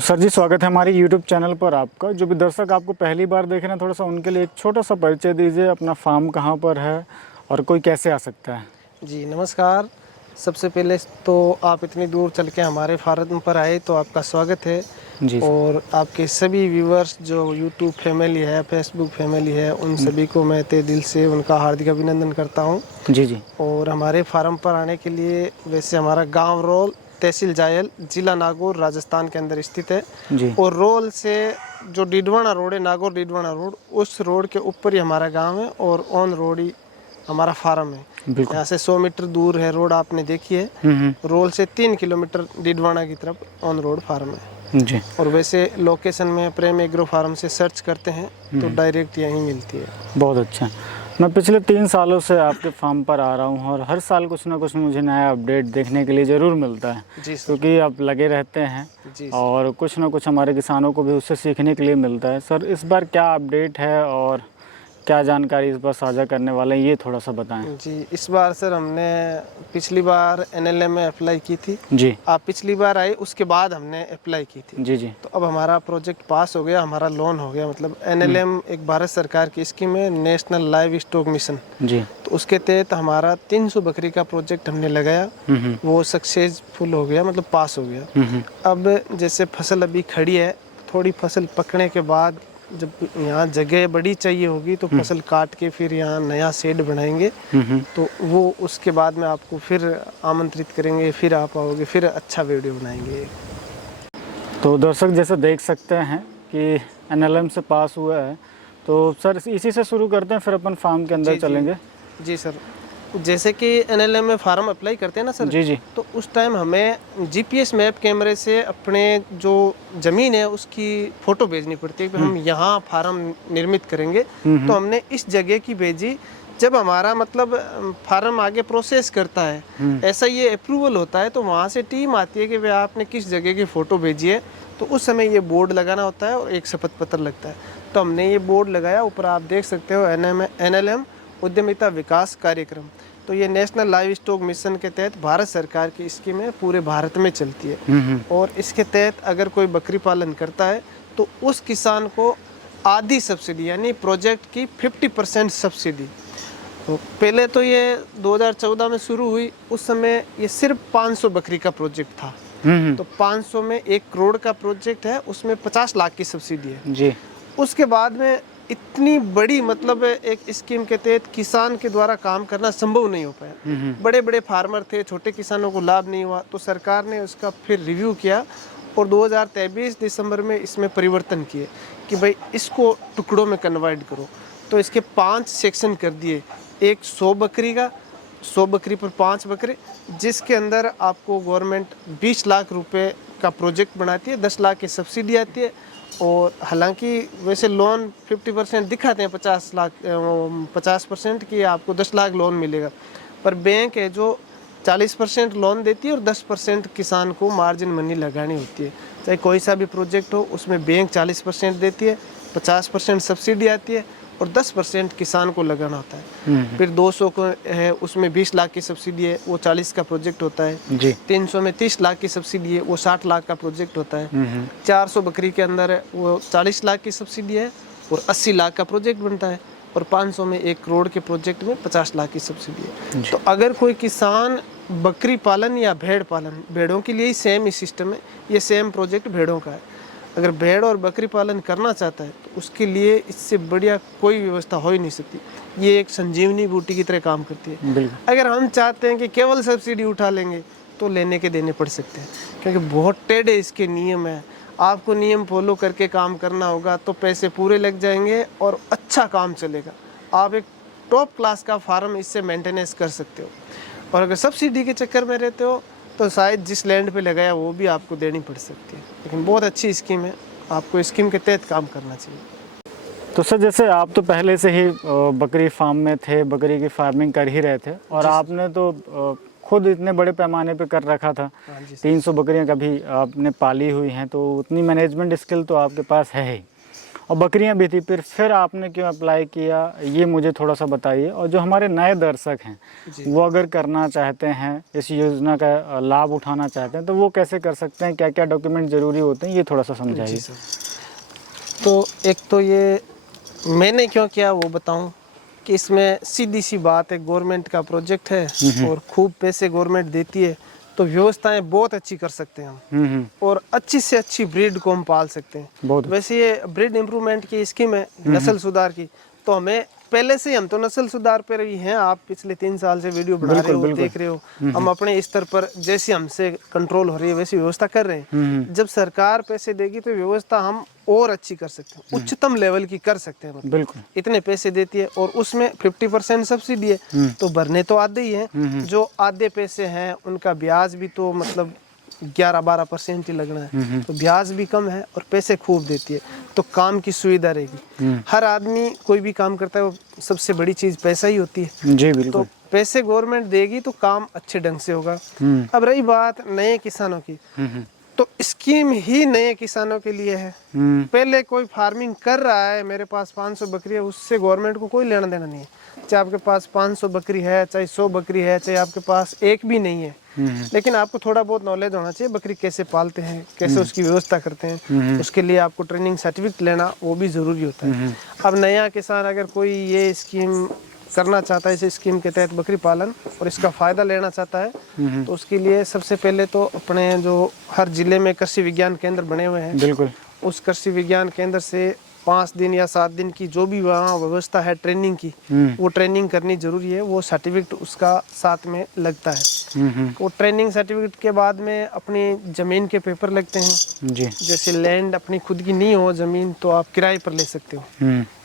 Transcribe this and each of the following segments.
Sir जी, स्वागत है हमारे YouTube चैनल पर आपका। जो भी दर्शक आपको पहली बार देख रहे हैं, थोड़ा सा उनके लिए एक छोटा सा परिचय दीजिए। अपना फार्म कहाँ पर है और कोई कैसे आ सकता है? जी नमस्कार। सबसे पहले तो आप इतनी दूर चल के हमारे फार्म पर आए तो आपका स्वागत है। जी और आपके सभी व्यूअर्स जो YouTube फैमिली है, Facebook फैमिली है, उन सभी को मैं तहे दिल से उनका हार्दिक अभिनंदन करता हूं। जी जी और हमारे फार्म पर आने के लिए, वैसे हमारा गांव रोल, तहसील जायल, जिला नागौर, राजस्थान के अंदर स्थित है। जी और रोल से जो डीडवाना रोड है, नागौर डीडवाना रोड, उस रोड के ऊपर ही हमारा गाँव है और ऑन रोड ही हमारा फार्म है। बिल्कुल। यहाँ से 100 मीटर दूर है रोड, आपने देखी है। रोल से 3 किलोमीटर डीडवाना की तरफ ऑन रोड फार्म है। जी और वैसे लोकेशन में प्रेम एग्रो फार्म से सर्च करते हैं तो डायरेक्ट यहीं मिलती है। बहुत अच्छा। मैं पिछले 3 सालों से आपके फार्म पर आ रहा हूँ और हर साल कुछ ना कुछ मुझे नया अपडेट देखने के लिए ज़रूर मिलता है, जी सर। क्योंकि आप लगे रहते हैं जी और कुछ ना कुछ हमारे किसानों को भी उससे सीखने के लिए मिलता है। सर, इस बार क्या अपडेट है और क्या जानकारी इस बार साझा करने वाले हैं, ये थोड़ा सा बताएं। जी, इस बार सर हमने पिछली बार NLM में अप्लाई की थी। जी आप पिछली बार आए उसके बाद हमने अप्लाई की थी। जी जी तो अब हमारा प्रोजेक्ट पास हो गया, हमारा लोन हो गया। मतलब NLM एक भारत सरकार की स्कीम है, नेशनल लाइव स्टॉक मिशन। जी तो उसके तहत हमारा 300 बकरी का प्रोजेक्ट हमने लगाया। वो सक्सेसफुल हो गया, मतलब पास हो गया। अब जैसे फसल अभी खड़ी है, थोड़ी फसल पकने के बाद जब यहाँ जगह बड़ी चाहिए होगी तो फसल काट के फिर यहाँ नया शेड बनाएंगे। तो वो उसके बाद में आपको फिर आमंत्रित करेंगे, फिर आप आओगे, फिर अच्छा वीडियो बनाएंगे। तो दर्शक जैसे देख सकते हैं कि NLM से पास हुआ है, तो सर इसी से शुरू करते हैं, फिर अपन फार्म के अंदर चलेंगे। जी सर। जैसे कि NLM में फार्म अप्लाई करते हैं ना सर, जी जी तो उस टाइम हमें GPS मैप कैमरे से अपने जो ज़मीन है उसकी फ़ोटो भेजनी पड़ती है कि हम यहाँ फार्म निर्मित करेंगे। तो हमने इस जगह की भेजी। जब हमारा मतलब फार्म आगे प्रोसेस करता है, ऐसा ये अप्रूवल होता है, तो वहाँ से टीम आती है कि भाई आपने किस जगह की फ़ोटो भेजी है। तो उस समय ये बोर्ड लगाना होता है और एक शपथ पत्र लगता है। तो हमने ये बोर्ड लगाया, ऊपर आप देख सकते हो NLM उद्यमिता विकास कार्यक्रम। तो ये नेशनल लाइव स्टॉक मिशन के तहत भारत सरकार की स्कीम है, पूरे भारत में चलती है। और इसके तहत अगर कोई बकरी पालन करता है तो उस किसान को आधी सब्सिडी, यानी प्रोजेक्ट की 50% सब्सिडी। तो पहले तो ये 2014 में शुरू हुई, उस समय ये सिर्फ 500 बकरी का प्रोजेक्ट था। तो 500 में 1 करोड़ का प्रोजेक्ट है, उसमें 50 लाख की सब्सिडी है। जी उसके बाद में इतनी बड़ी मतलब एक स्कीम के तहत किसान के द्वारा काम करना संभव नहीं हो पाया। बड़े बड़े फार्मर थे, छोटे किसानों को लाभ नहीं हुआ। तो सरकार ने उसका फिर रिव्यू किया और 2023 दिसंबर में इसमें परिवर्तन किए कि भाई इसको टुकड़ों में कन्वर्ट करो। तो इसके 5 सेक्शन कर दिए। एक 100 बकरी का, 100 बकरी पर 5 बकरे, जिसके अंदर आपको गवर्नमेंट 20 लाख रुपए का प्रोजेक्ट बनाती है, 10 लाख की सब्सिडी आती है। और हालांकि वैसे लोन 50% दिखाते हैं, 50% की आपको 10 लाख लोन मिलेगा, पर बैंक है जो 40% लोन देती है और 10% किसान को मार्जिन मनी लगानी होती है। चाहे कोई सा भी प्रोजेक्ट हो, उसमें बैंक 40% देती है, 50% सब्सिडी आती है और 10% किसान को लगाना होता है। फिर 200 को है, उसमें 20 लाख की सब्सिडी है, वो 40 का प्रोजेक्ट होता है। जी 300 में 30 लाख की सब्सिडी है, वो 60 लाख का प्रोजेक्ट होता है। 400 बकरी के अंदर है, वो 40 लाख की सब्सिडी है और 80 लाख का प्रोजेक्ट बनता है। और 500 में 1 करोड़ के प्रोजेक्ट में 50 लाख की सब्सिडी है। तो अगर कोई किसान बकरी पालन या भेड़ पालन, भेड़ों के लिए ही सेम ही सिस्टम है, ये सेम प्रोजेक्ट भेड़ों का है। अगर भेड़ और बकरी पालन करना चाहता है तो उसके लिए इससे बढ़िया कोई व्यवस्था हो ही नहीं सकती। ये एक संजीवनी बूटी की तरह काम करती है। अगर हम चाहते हैं कि केवल सब्सिडी उठा लेंगे तो लेने के देने पड़ सकते हैं, क्योंकि बहुत टेढ़े इसके नियम हैं। आपको नियम फॉलो करके काम करना होगा तो पैसे पूरे लग जाएंगे और अच्छा काम चलेगा। आप एक टॉप क्लास का फार्म इससे मेंटेनेंस कर सकते हो। और अगर सब्सिडी के चक्कर में रहते हो तो शायद जिस लैंड पे लगाया वो भी आपको देनी पड़ सकती है। लेकिन बहुत अच्छी स्कीम है, आपको स्कीम के तहत काम करना चाहिए। तो सर, जैसे आप तो पहले से ही बकरी फार्म में थे, बकरी की फार्मिंग कर ही रहे थे और आपने तो खुद इतने बड़े पैमाने पे कर रखा था। 300 बकरियां कभी आपने पाली हुई हैं, तो उतनी मैनेजमेंट स्किल तो आपके पास है ही। और बकरियां भी थी, फिर आपने क्यों अप्लाई किया, ये मुझे थोड़ा सा बताइए। और जो हमारे नए दर्शक हैं वो अगर करना चाहते हैं, इस योजना का लाभ उठाना चाहते हैं, तो वो कैसे कर सकते हैं, क्या क्या डॉक्यूमेंट ज़रूरी होते हैं, ये थोड़ा सा समझाइए। तो एक तो ये मैंने क्यों किया वो बताऊं कि इसमें सीधी सी बात है, गवर्नमेंट का प्रोजेक्ट है और खूब पैसे गवर्नमेंट देती है, तो व्यवस्थाएं बहुत अच्छी कर सकते हैं हम और अच्छी से अच्छी ब्रीड को हम पाल सकते हैं। बहुत वैसे ये ब्रीड इम्प्रूवमेंट की स्कीम है, नस्ल सुधार की, तो हमें पहले से हम तो नस्ल सुधार पर ही हैं। आप पिछले 3 साल से वीडियो बना रहे हो, देख रहे हो, हम अपने स्तर पर जैसे हमसे कंट्रोल हो रही है वैसी व्यवस्था कर रहे हैं। जब सरकार पैसे देगी तो व्यवस्था हम और अच्छी कर सकते हैं, उच्चतम लेवल की कर सकते हैं। मतलब बिल्कुल इतने पैसे देती है और उसमें 50% सब्सिडी है, तो भरने तो आधे ही हैं। जो आधे पैसे हैं उनका ब्याज भी तो मतलब 11-12% ही लगना है, तो ब्याज भी कम है और पैसे खूब देती है, तो काम की सुविधा रहेगी। हर आदमी कोई भी काम करता है, वो सबसे बड़ी चीज पैसा ही होती है। जी बिल्कुल। तो पैसे गवर्नमेंट देगी तो काम अच्छे ढंग से होगा। अब रही बात नए किसानों की, तो स्कीम ही नए किसानों के लिए है। पहले कोई फार्मिंग कर रहा है, मेरे पास 500 बकरी है, उससे गवर्नमेंट को कोई लेना देना नहीं है। चाहे आपके पास 500 बकरी है, चाहे 100 बकरी है, चाहे आपके पास एक भी नहीं है, लेकिन आपको थोड़ा बहुत नॉलेज होना चाहिए बकरी कैसे पालते हैं, कैसे उसकी व्यवस्था करते हैं। उसके लिए आपको ट्रेनिंग सर्टिफिकेट लेना वो भी ज़रूरी होता है। अब नया किसान अगर कोई ये स्कीम करना चाहता है, इस स्कीम के तहत बकरी पालन, और इसका फ़ायदा लेना चाहता है, तो उसके लिए सबसे पहले तो अपने जो हर ज़िले में कृषि विज्ञान केंद्र बने हुए हैं, बिल्कुल उस कृषि विज्ञान केंद्र से 5 दिन या 7 दिन की जो भी वहाँ व्यवस्था है ट्रेनिंग की, वो ट्रेनिंग करनी जरूरी है। वो सर्टिफिकेट उसका साथ में लगता है। वो ट्रेनिंग सर्टिफिकेट के बाद में अपनी ज़मीन के पेपर लगते हैं जी। जैसे लैंड अपनी खुद की नहीं हो ज़मीन, तो आप किराए पर ले सकते हो,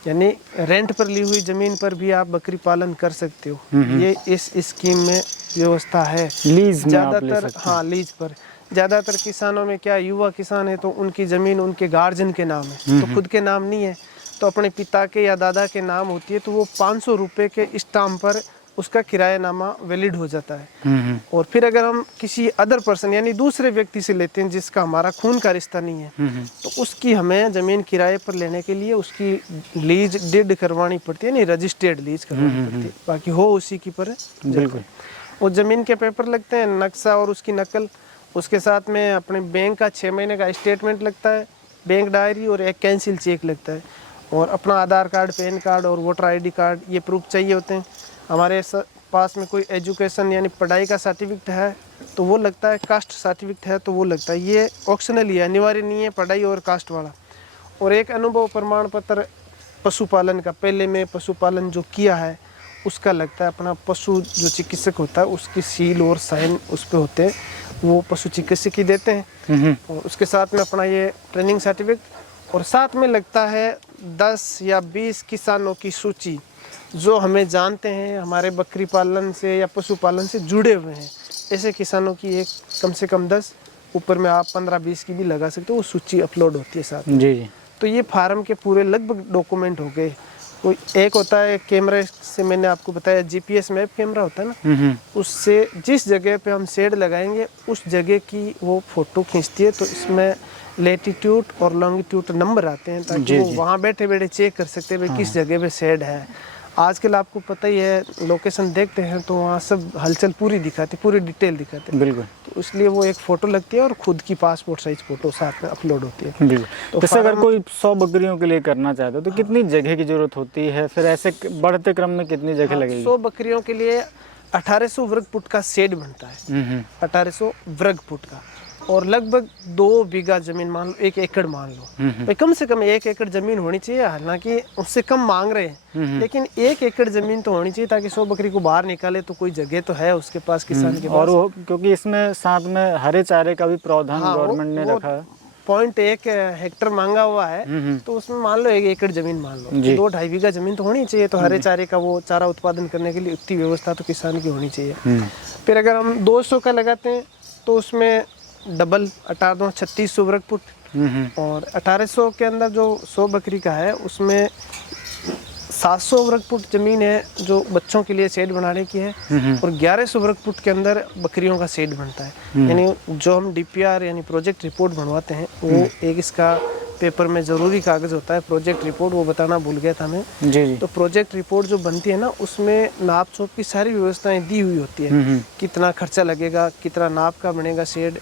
यानी रेंट पर ली हुई ज़मीन पर भी आप बकरी पालन कर सकते हो। ये इस स्कीम में व्यवस्था है। लीज में आप ले ज़्यादातर सकते हैं। हाँ लीज पर। ज़्यादातर किसानों में क्या युवा किसान है तो उनकी ज़मीन उनके गार्जियन के नाम है, तो खुद के नाम नहीं है, तो अपने पिता के या दादा के नाम होती है, तो वो 500 रुपये के स्टाम्प पर उसका किरायानामा वैलिड हो जाता है। और फिर अगर हम किसी अदर पर्सन यानी दूसरे व्यक्ति से लेते हैं जिसका हमारा खून का रिश्ता नहीं है, तो उसकी हमें ज़मीन किराए पर लेने के लिए उसकी लीज डिड करवानी पड़ती है, यानी रजिस्टर्ड लीज करवानी पड़ती है, बाकी हो उसी की पर। बिल्कुल। वो ज़मीन के पेपर लगते हैं, नक्शा और उसकी नकल, उसके साथ में अपने बैंक का 6 महीने का स्टेटमेंट लगता है, बैंक डायरी और एक कैंसिल चेक लगता है, और अपना आधार कार्ड, पैन कार्ड और वोटर आईडी कार्ड, ये प्रूफ चाहिए होते हैं। हमारे पास में कोई एजुकेशन यानी पढ़ाई का सर्टिफिकेट है तो वो लगता है, कास्ट सर्टिफिकेट है तो वो लगता है। ये ऑप्शनल ही है, अनिवार्य नहीं है पढ़ाई और कास्ट वाला। और एक अनुभव प्रमाण पत्र पशुपालन का, पहले में पशुपालन जो किया है उसका लगता है। अपना पशु जो चिकित्सक होता है उसकी सील और साइन उस पर होते हैं, वो पशु चिकित्सक ही देते हैं। और उसके साथ में अपना ये ट्रेनिंग सर्टिफिकेट, और साथ में लगता है 10 या 20 किसानों की सूची जो हमें जानते हैं, हमारे बकरी पालन से या पशुपालन से जुड़े हुए हैं। ऐसे किसानों की एक कम से कम 10, ऊपर में आप 15-20 की भी लगा सकते हो, वो सूची अपलोड होती है साथ में। जी जी। तो ये फार्म के पूरे लगभग डॉक्यूमेंट हो गए। कोई एक होता है कैमरे से, मैंने आपको बताया जीपीएस मैप कैमरा होता है ना, उससे जिस जगह पे हम शेड लगाएंगे उस जगह की वो फोटो खींचती है, तो इसमें लेटीट्यूड और लॉन्गिट्यूड नंबर आते हैं, ताकि वो वहाँ बैठे बैठे चेक कर सकते हैं भाई किस जगह पे शेड है। आजकल आपको पता ही है, लोकेशन देखते हैं तो वहाँ सब हलचल पूरी दिखाते, पूरी डिटेल दिखाते हैं। बिल्कुल। तो इसलिए वो एक फ़ोटो लगती है और खुद की पासपोर्ट साइज फ़ोटो साथ में अपलोड होती है। बिल्कुल। तो जैसे अगर कोई 100 बकरियों के लिए करना चाहता है तो कितनी जगह की जरूरत होती है, फिर ऐसे बढ़ते क्रम में कितनी जगह लगेगी? 100 बकरियों के लिए 1800 वर्ग फुट का शेड बनता है, 1800 वर्ग फुट का, और लगभग 2 बीघा जमीन मान लो, 1 एकड़ मान लो, भाई कम से कम 1 एकड़ जमीन होनी चाहिए। हालांकि उससे कम मांग रहे हैं, लेकिन 1 एकड़ जमीन तो होनी चाहिए, ताकि 100 बकरी को बाहर निकाले तो कोई जगह तो है उसके पास, किसान के पास। और वो क्योंकि इसमें साथ में हरे चारे का भी प्रावधान गवर्नमेंट ने रखा है। 0.1 हेक्टर मांगा हुआ है, तो उसमें मान लो 1 एकड़ जमीन मान लो, 2-2.5 बीघा जमीन तो होनी चाहिए। तो हरे चारे का वो चारा उत्पादन करने के लिए उतनी व्यवस्था तो किसान की होनी चाहिए। फिर अगर हम 200 का लगाते हैं तो उसमें डबल 3600 वर्ग फुट, और 1800 के अंदर जो 100 बकरी का है उसमें 700 वर्ग फुट जमीन है जो बच्चों के लिए शेड बनाने की है, और 1100 वर्ग फुट के अंदर बकरियों का शेड बनता है। यानी जो हम डीपीआर यानी प्रोजेक्ट रिपोर्ट बनवाते हैं वो एक इसका पेपर में ज़रूरी कागज़ होता है प्रोजेक्ट रिपोर्ट, वो बताना भूल गया था मैं। जी जी। तो प्रोजेक्ट रिपोर्ट जो बनती है ना, उसमें नाप जोप की सारी व्यवस्थाएं दी हुई होती है। कितना खर्चा लगेगा, कितना नाप का बनेगा शेड।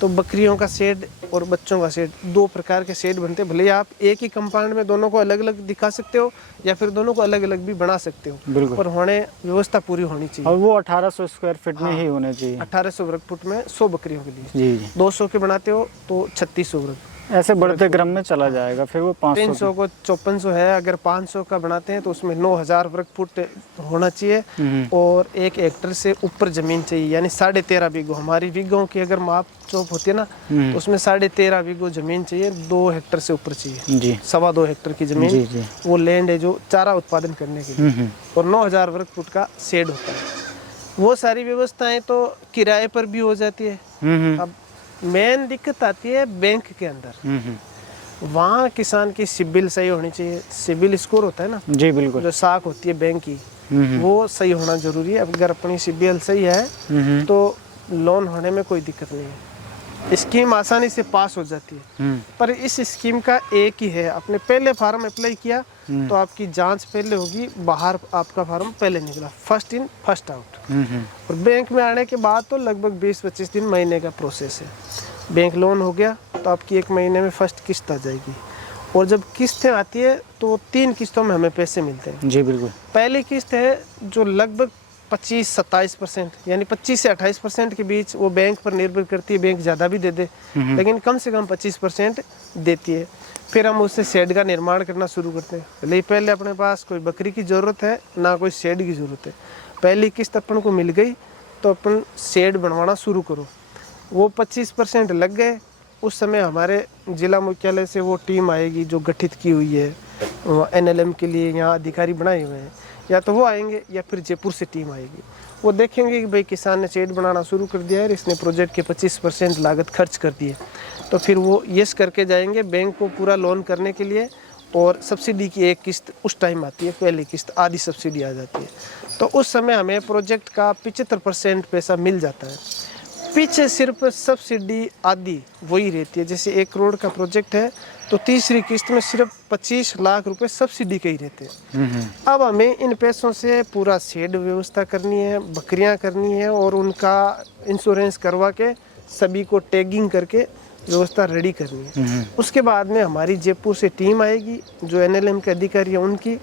तो बकरियों का शेड और बच्चों का शेड, 2 प्रकार के शेड बनते हैं। भले ही आप एक ही कंपाउंड में दोनों को अलग अलग दिखा सकते हो या फिर दोनों को अलग अलग भी बना सकते हो, बिल्कुल। पर होने व्यवस्था पूरी होनी चाहिए। और वो 1800 स्क्वायर फीट में ही होने चाहिए। 1800 वर्ग फुट में 100 बकरियों के लिए। जी जी। 200 के बनाते हो तो 3600 वर्ग, ऐसे बढ़ते क्रम में चला जाएगा, फिर वो 500 300 को 5400 है। अगर 500 का बनाते हैं तो उसमें 9000 वर्ग फुट होना चाहिए और 1 हेक्टर से ऊपर जमीन चाहिए, यानी 13.5 बीघो। हमारी बीघों की अगर माप चौप होती है ना, तो उसमें 13.5 बीघो जमीन चाहिए, 2 हेक्टर से ऊपर चाहिए जी। 2.25 हेक्टर की जमीन। जी जी। वो लैंड है जो चारा उत्पादन करने के लिए, और 9000 वर्ग फुट का शेड होता है। वो सारी व्यवस्थाएं तो किराए पर भी हो जाती है। अब मेन दिक्कत आती है बैंक के अंदर। वहाँ किसान की सिबिल सही होनी चाहिए। सिबिल स्कोर होता है ना, जी बिल्कुल, जो साख होती है बैंक की, वो सही होना जरूरी है। अगर अपनी सिबिल सही है तो लोन होने में कोई दिक्कत नहीं है, स्कीम आसानी से पास हो जाती है। पर इस स्कीम का एक ही है, आपने पहले फार्म अप्लाई किया तो आपकी जांच पहले होगी, बाहर आपका फार्म पहले निकला, फर्स्ट इन फर्स्ट आउट। और बैंक में आने के बाद तो लगभग 20-25 दिन, महीने का प्रोसेस है। बैंक लोन हो गया तो आपकी 1 महीने में फर्स्ट किस्त आ जाएगी, और जब किस्तें आती है तो 3 किस्तों में हमें पैसे मिलते हैं। जी बिल्कुल। पहली किस्त है जो लगभग 25-27%, यानी 25 से 28% के बीच, वो बैंक पर निर्भर करती है, बैंक ज़्यादा भी दे दे लेकिन कम से कम 25% देती है। फिर हम उससे शेड का निर्माण करना शुरू करते हैं। भले पहले अपने पास कोई बकरी की ज़रूरत है ना कोई शेड की ज़रूरत है, पहली किस्त अपन को मिल गई तो अपन शेड बनवाना शुरू करो। वो 25% लग गए, उस समय हमारे जिला मुख्यालय से वो टीम आएगी जो गठित की हुई है, NLM के लिए यहाँ अधिकारी बनाए हुए हैं, या तो वो आएंगे या फिर जयपुर से टीम आएगी। वो देखेंगे कि भाई किसान ने शेड बनाना शुरू कर दिया है, इसने प्रोजेक्ट के 25% लागत खर्च कर दी है, तो फिर वो यस करके जाएंगे बैंक को पूरा लोन करने के लिए। और सब्सिडी की 1 किस्त उस टाइम आती है, पहली किस्त आधी सब्सिडी आ जाती है, तो उस समय हमें प्रोजेक्ट का 75% पैसा मिल जाता है। पीछे सिर्फ सब्सिडी आधी वही रहती है। जैसे 1 करोड़ का प्रोजेक्ट है तो तीसरी किस्त में सिर्फ 25 लाख रुपए सब्सिडी के ही रहते हैं। अब हमें इन पैसों से पूरा शेड व्यवस्था करनी है, बकरियां करनी है, और उनका इंश्योरेंस करवा के सभी को टैगिंग करके व्यवस्था रेडी करनी है। उसके बाद में हमारी जयपुर से टीम आएगी जो NLM के अधिकारी हैं उनकी,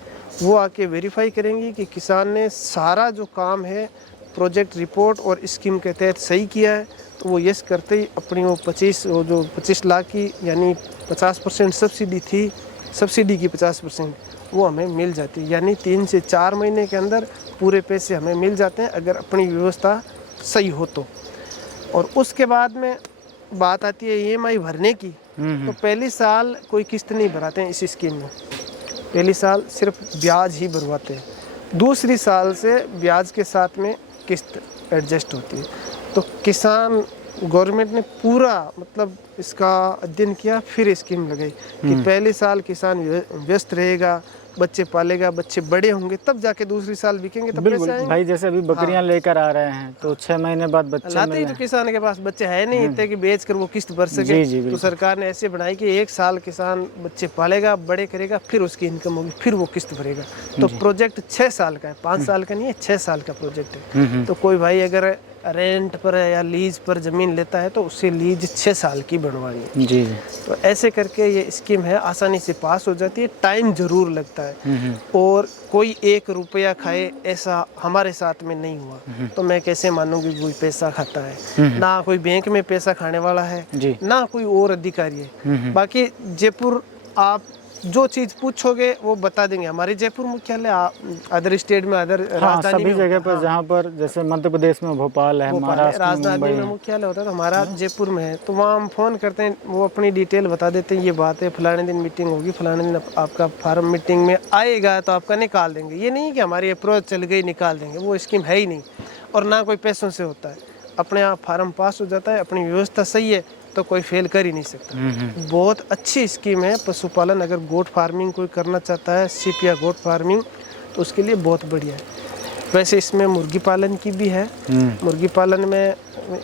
वो आके वेरीफाई करेंगी कि किसान ने सारा जो काम है प्रोजेक्ट रिपोर्ट और स्कीम के तहत सही किया है, तो वो यस करते ही अपनी वो 25 लाख की, यानी 50% सब्सिडी थी, सब्सिडी की 50% वो हमें मिल जाती है। यानी 3 से 4 महीने के अंदर पूरे पैसे हमें मिल जाते हैं अगर अपनी व्यवस्था सही हो तो। और उसके बाद में बात आती है EMI भरने की, तो पहली साल कोई किस्त नहीं भराते हैं इस स्कीम में, पहली साल सिर्फ ब्याज ही भरवाते हैं। दूसरी साल से ब्याज के साथ में किस्त एडजस्ट होती है। तो किसान, गवर्नमेंट ने पूरा मतलब इसका अध्ययन किया, फिर स्कीम लगाई कि पहले साल किसान व्यस्त रहेगा, बच्चे पालेगा, बच्चे बड़े होंगे, तब जाके दूसरी साल बिकेंगे, तब बिल्कुल पैसे आएंगे। भाई, जैसे अभी बकरियां लेकर आ रहे हैं तो 6 महीने बाद बच्चे लाते ही तो किसान के पास बच्चे है नहीं इतने कि बेच कर वो किस्त भर सके। तो सरकार ने ऐसे बनाई कि 1 साल किसान बच्चे पालेगा, बड़े करेगा, फिर उसकी इनकम होगी, फिर वो किस्त भरेगा। तो प्रोजेक्ट 6 साल का है, 5 साल का नहीं है, 6 साल का प्रोजेक्ट है। तो कोई भाई अगर रेंट पर या लीज पर ज़मीन लेता है तो उससे लीज 6 साल की बनवानी है। जी। तो ऐसे करके ये स्कीम है, आसानी से पास हो जाती है, टाइम ज़रूर लगता है, और कोई 1 रुपया खाए ऐसा हमारे साथ में नहीं हुआ। तो मैं कैसे मानूंगी कोई पैसा खाता है? ना कोई बैंक में पैसा खाने वाला है, ना कोई और अधिकारी है। बाकी जयपुर आप जो चीज पूछोगे वो बता देंगे। हमारे जयपुर मुख्यालय अदर स्टेट में, अदर राजधानी सभी जगह पर, जहाँ पर जैसे मध्य प्रदेश में भोपाल है, महाराष्ट्र राजधानी में मुख्यालय होता है, तो हमारा जयपुर में है। तो वहाँ हम फोन करते हैं, वो अपनी डिटेल बता देते हैं, ये बात है, फलाने दिन मीटिंग होगी, फलाने दिन आपका फार्म मीटिंग में आएगा तो आपका निकाल देंगे। ये नहीं कि हमारी अप्रोच चल गई निकाल देंगे, वो स्कीम है ही नहीं, और ना कोई पैसों से होता है, अपने आप फार्म पास हो जाता है। अपनी व्यवस्था सही है तो कोई फेल कर ही नहीं सकता। बहुत अच्छी स्कीम है पशुपालन। अगर गोट फार्मिंग कोई करना चाहता है, सिप या गोट फार्मिंग, तो उसके लिए बहुत बढ़िया है। वैसे इसमें मुर्गी पालन की भी है। मुर्गी पालन में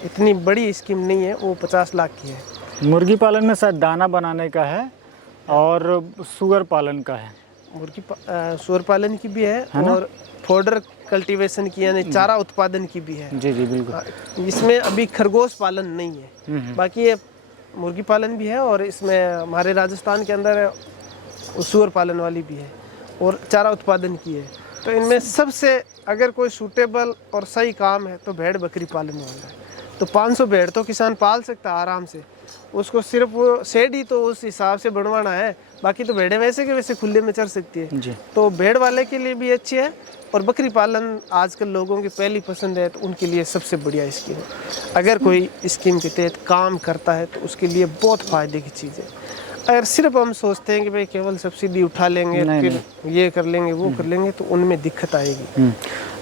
इतनी बड़ी स्कीम नहीं है, वो 50 लाख की है। मुर्गी पालन में शायद दाना बनाने का है और सुअर पालन का है। सूअर पालन की भी है और फोडर कल्टीवेशन की यानी चारा उत्पादन की भी है। जी जी बिल्कुल। इसमें अभी खरगोश पालन नहीं है, बाकी ये मुर्गी पालन भी है और इसमें हमारे राजस्थान के अंदर सूअर पालन वाली भी है और चारा उत्पादन की है। तो इनमें सबसे अगर कोई सूटेबल और सही काम है तो भेड़ बकरी पालन वाला है। तो 500 भेड़ तो किसान पाल सकता है आराम से, उसको सिर्फ वो शेड ही तो उस हिसाब से बनवाना है, बाकी तो भेड़ें वैसे के वैसे खुले में चर सकती है जी। तो भेड़ वाले के लिए भी अच्छी है और बकरी पालन आजकल लोगों की पहली पसंद है, तो उनके लिए सबसे बढ़िया स्कीम है। अगर कोई स्कीम के तहत काम करता है तो उसके लिए बहुत फ़ायदे की चीज़ है। अगर सिर्फ हम सोचते हैं कि भाई केवल सब्सिडी उठा लेंगे फिर ये कर लेंगे वो कर लेंगे तो उनमें दिक्कत आएगी।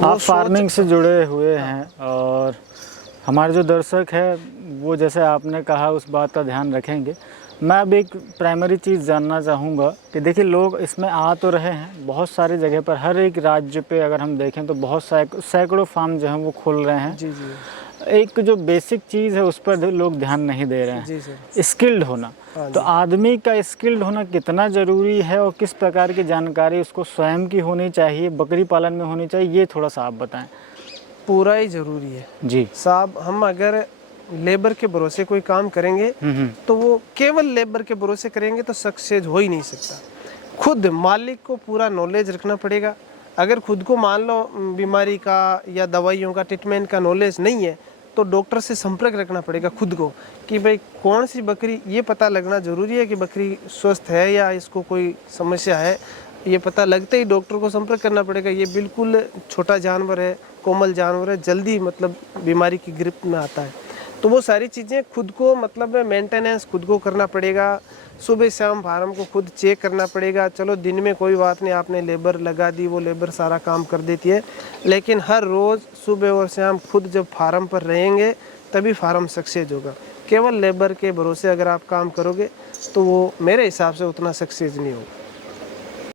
आप फार्मिंग से जुड़े हुए हैं और हमारे जो दर्शक है वो जैसे आपने कहा उस बात का ध्यान रखेंगे। मैं अब एक प्राइमरी चीज़ जानना चाहूँगा कि देखिए लोग इसमें आ तो रहे हैं बहुत सारी जगह पर, हर एक राज्य पे अगर हम देखें तो बहुत सैकड़ों फार्म जो हैं वो खोल रहे हैं। जी जी। एक जो बेसिक चीज़ है उस पर लोग ध्यान नहीं दे रहे हैं, जी सर। स्किल्ड होना। तो आदमी का स्किल्ड होना कितना ज़रूरी है और किस प्रकार की जानकारी उसको स्वयं की होनी चाहिए, बकरी पालन में होनी चाहिए, ये थोड़ा सा आप बताएं। पूरा ही ज़रूरी है जी साहब। हम अगर लेबर के भरोसे कोई काम करेंगे तो वो केवल लेबर के भरोसे करेंगे तो सक्सेस हो ही नहीं सकता। खुद मालिक को पूरा नॉलेज रखना पड़ेगा। अगर खुद को मान लो बीमारी का या दवाइयों का ट्रीटमेंट का नॉलेज नहीं है तो डॉक्टर से संपर्क रखना पड़ेगा खुद को कि भाई कौन सी बकरी, ये पता लगना ज़रूरी है कि बकरी स्वस्थ है या इसको कोई समस्या है। ये पता लगते ही डॉक्टर को संपर्क करना पड़ेगा। ये बिल्कुल छोटा जानवर है, कोमल जानवर है, जल्दी मतलब बीमारी की गिरफ्त में आता है। तो वो सारी चीज़ें खुद को मतलब मेंटेनेंस खुद को करना पड़ेगा। सुबह शाम फार्म को खुद चेक करना पड़ेगा। चलो दिन में कोई बात नहीं, आपने लेबर लगा दी, वो लेबर सारा काम कर देती है, लेकिन हर रोज़ सुबह और शाम खुद जब फार्म पर रहेंगे तभी फार्म सक्सेस होगा। केवल लेबर के भरोसे अगर आप काम करोगे तो वो मेरे हिसाब से उतना सक्सेस नहीं होगा।